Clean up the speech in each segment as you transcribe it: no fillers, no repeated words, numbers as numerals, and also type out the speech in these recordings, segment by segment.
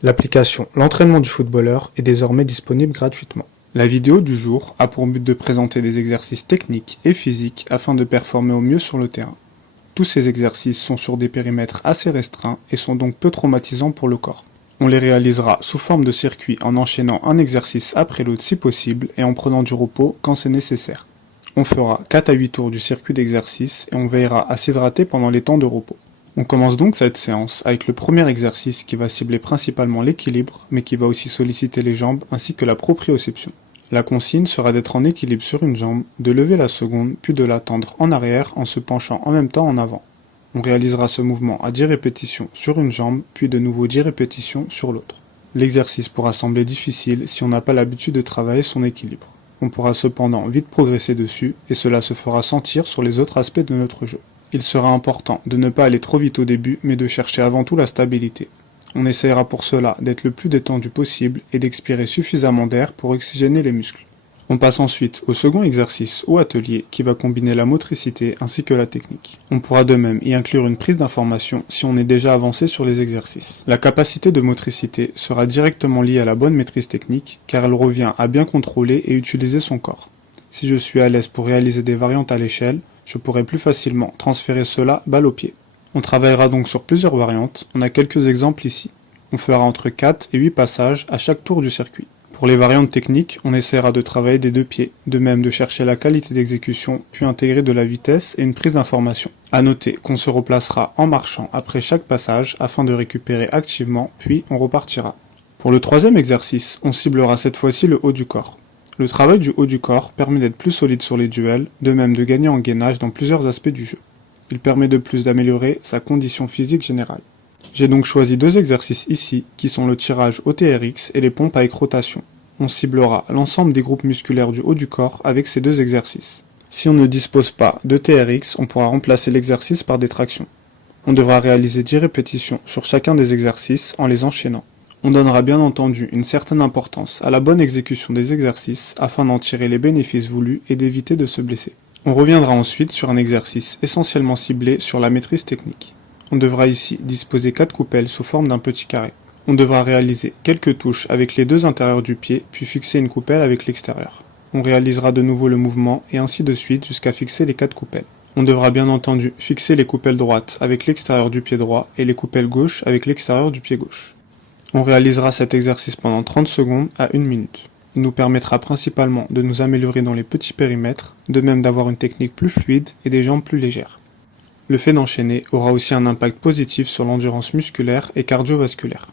L'application L'entraînement du footballeur est désormais disponible gratuitement. La vidéo du jour a pour but de présenter des exercices techniques et physiques afin de performer au mieux sur le terrain. Tous ces exercices sont sur des périmètres assez restreints et sont donc peu traumatisants pour le corps. On les réalisera sous forme de circuit en enchaînant un exercice après l'autre si possible et en prenant du repos quand c'est nécessaire. On fera 4 à 8 tours du circuit d'exercice et on veillera à s'hydrater pendant les temps de repos. On commence donc cette séance avec le premier exercice qui va cibler principalement l'équilibre, mais qui va aussi solliciter les jambes ainsi que la proprioception. La consigne sera d'être en équilibre sur une jambe, de lever la seconde, puis de la tendre en arrière en se penchant en même temps en avant. On réalisera ce mouvement à 10 répétitions sur une jambe, puis de nouveau 10 répétitions sur l'autre. L'exercice pourra sembler difficile si on n'a pas l'habitude de travailler son équilibre. On pourra cependant vite progresser dessus, et cela se fera sentir sur les autres aspects de notre jeu. Il sera important de ne pas aller trop vite au début, mais de chercher avant tout la stabilité. On essaiera pour cela d'être le plus détendu possible et d'expirer suffisamment d'air pour oxygéner les muscles. On passe ensuite au second exercice ou atelier qui va combiner la motricité ainsi que la technique. On pourra de même y inclure une prise d'information si on est déjà avancé sur les exercices. La capacité de motricité sera directement liée à la bonne maîtrise technique car elle revient à bien contrôler et utiliser son corps. Si je suis à l'aise pour réaliser des variantes à l'échelle, je pourrai plus facilement transférer cela balle au pied. On travaillera donc sur plusieurs variantes, on a quelques exemples ici. On fera entre 4 et 8 passages à chaque tour du circuit. Pour les variantes techniques, on essaiera de travailler des deux pieds, de même de chercher la qualité d'exécution, puis intégrer de la vitesse et une prise d'information. A noter qu'on se replacera en marchant après chaque passage afin de récupérer activement, puis on repartira. Pour le troisième exercice, on ciblera cette fois-ci le haut du corps. Le travail du haut du corps permet d'être plus solide sur les duels, de même de gagner en gainage dans plusieurs aspects du jeu. Il permet de plus d'améliorer sa condition physique générale. J'ai donc choisi deux exercices ici, qui sont le tirage au TRX et les pompes avec rotation. On ciblera l'ensemble des groupes musculaires du haut du corps avec ces deux exercices. Si on ne dispose pas de TRX, on pourra remplacer l'exercice par des tractions. On devra réaliser 10 répétitions sur chacun des exercices en les enchaînant. On donnera bien entendu une certaine importance à la bonne exécution des exercices afin d'en tirer les bénéfices voulus et d'éviter de se blesser. On reviendra ensuite sur un exercice essentiellement ciblé sur la maîtrise technique. On devra ici disposer 4 coupelles sous forme d'un petit carré. On devra réaliser quelques touches avec les deux intérieurs du pied, puis fixer une coupelle avec l'extérieur. On réalisera de nouveau le mouvement et ainsi de suite jusqu'à fixer les 4 coupelles. On devra bien entendu fixer les coupelles droites avec l'extérieur du pied droit et les coupelles gauche avec l'extérieur du pied gauche. On réalisera cet exercice pendant 30 secondes à 1 minute. Il nous permettra principalement de nous améliorer dans les petits périmètres, de même d'avoir une technique plus fluide et des jambes plus légères. Le fait d'enchaîner aura aussi un impact positif sur l'endurance musculaire et cardiovasculaire.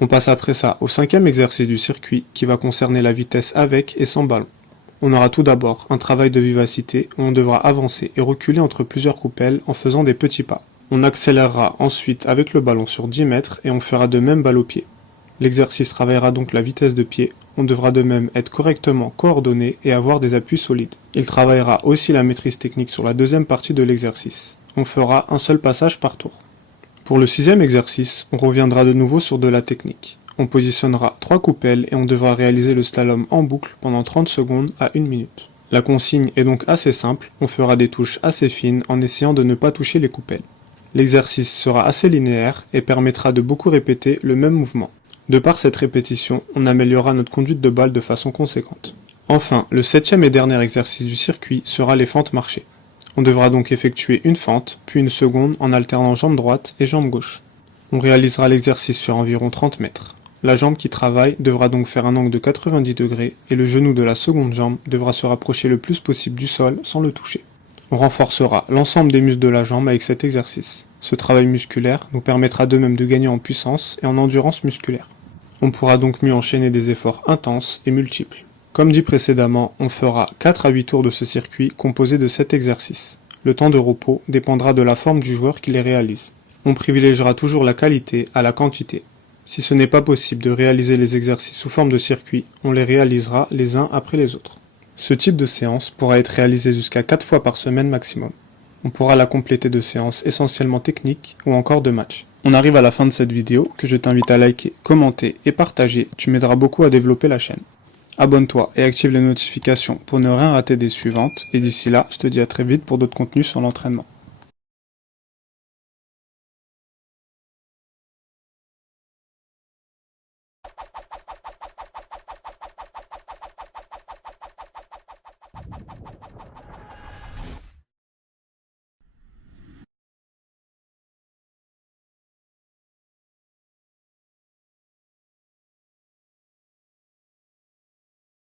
On passe après ça au cinquième exercice du circuit qui va concerner la vitesse avec et sans ballon. On aura tout d'abord un travail de vivacité où on devra avancer et reculer entre plusieurs coupelles en faisant des petits pas. On accélérera ensuite avec le ballon sur 10 mètres et on fera de même balle au pied. L'exercice travaillera donc la vitesse de pied, on devra de même être correctement coordonné et avoir des appuis solides. Il travaillera aussi la maîtrise technique sur la deuxième partie de l'exercice. On fera un seul passage par tour. Pour le sixième exercice, on reviendra de nouveau sur de la technique. On positionnera 3 coupelles et on devra réaliser le slalom en boucle pendant 30 secondes à 1 minute. La consigne est donc assez simple, on fera des touches assez fines en essayant de ne pas toucher les coupelles. L'exercice sera assez linéaire et permettra de beaucoup répéter le même mouvement. De par cette répétition, on améliorera notre conduite de balle de façon conséquente. Enfin, le septième et dernier exercice du circuit sera les fentes marchées. On devra donc effectuer une fente, puis une seconde en alternant jambe droite et jambe gauche. On réalisera l'exercice sur environ 30 mètres. La jambe qui travaille devra donc faire un angle de 90 degrés et le genou de la seconde jambe devra se rapprocher le plus possible du sol sans le toucher. On renforcera l'ensemble des muscles de la jambe avec cet exercice. Ce travail musculaire nous permettra de même de gagner en puissance et en endurance musculaire. On pourra donc mieux enchaîner des efforts intenses et multiples. Comme dit précédemment, on fera 4 à 8 tours de ce circuit composé de 7 exercices. Le temps de repos dépendra de la forme du joueur qui les réalise. On privilégiera toujours la qualité à la quantité. Si ce n'est pas possible de réaliser les exercices sous forme de circuit, on les réalisera les uns après les autres. Ce type de séance pourra être réalisé jusqu'à 4 fois par semaine maximum. On pourra la compléter de séances essentiellement techniques ou encore de matchs. On arrive à la fin de cette vidéo que je t'invite à liker, commenter et partager, tu m'aideras beaucoup à développer la chaîne. Abonne-toi et active les notifications pour ne rien rater des suivantes et d'ici là, je te dis à très vite pour d'autres contenus sur l'entraînement.